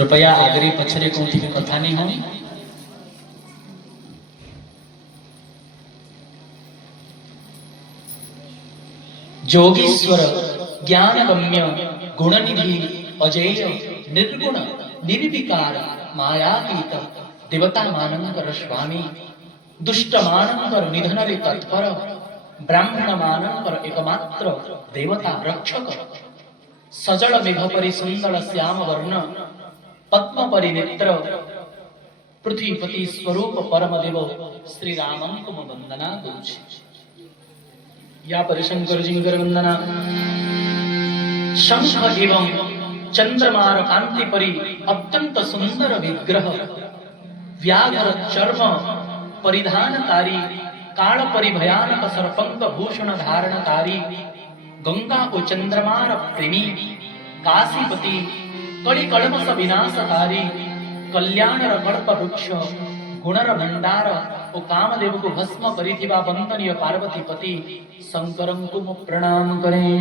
कृपया आगरी पछरे कोठी की कथा नहीं हो। जोगीश्वर ज्ञान गम्य गुणनिधि अजेय निर्गुण निर्विकार मायातीत देवता मानंकर स्वामी दुष्ट मानंकर निधन तत्पर ब्राह्मण मानंकर एकमात्र देवता रक्षक सजल मेघपरि सुंदर श्याम वर्ण पद्म परिनेत्र पृथ्वीपति स्वरूप परमदेव श्री रामंकु वंदना करूँ। या परिशंकर जिंकर वंदना शंख एवं चंद्रमार कांति परि अत्यंत सुंदर विग्रह व्याघ्र चर्म परिधानकारी काल परिभयानक सर्पंक भूषण धारणकारी गंगा को चंद्रमार प्रेमी काशीपति कलि कलमस विनाशकारी कल्याणर कल्प वृक्ष गुणर भंडार ओ कामदेव को भस्म करिथिबा वंदनीय पार्वतीपति शंकरंकु मु प्रणाम करें।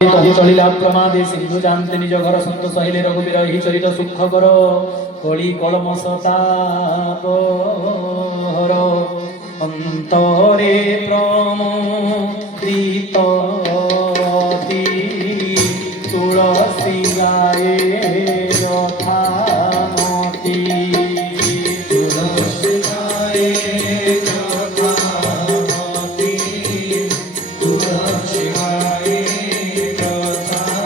कहि चलिला प्रमादे सिंधु जानते निज घर संत सहिले रघुबीर ही चरित सुख कर कलि कलमस ताप हर अंतरे प्रमुदित तुलसी गाये यथामति तुलसी गाये यथामति तुलसी गाये यथामति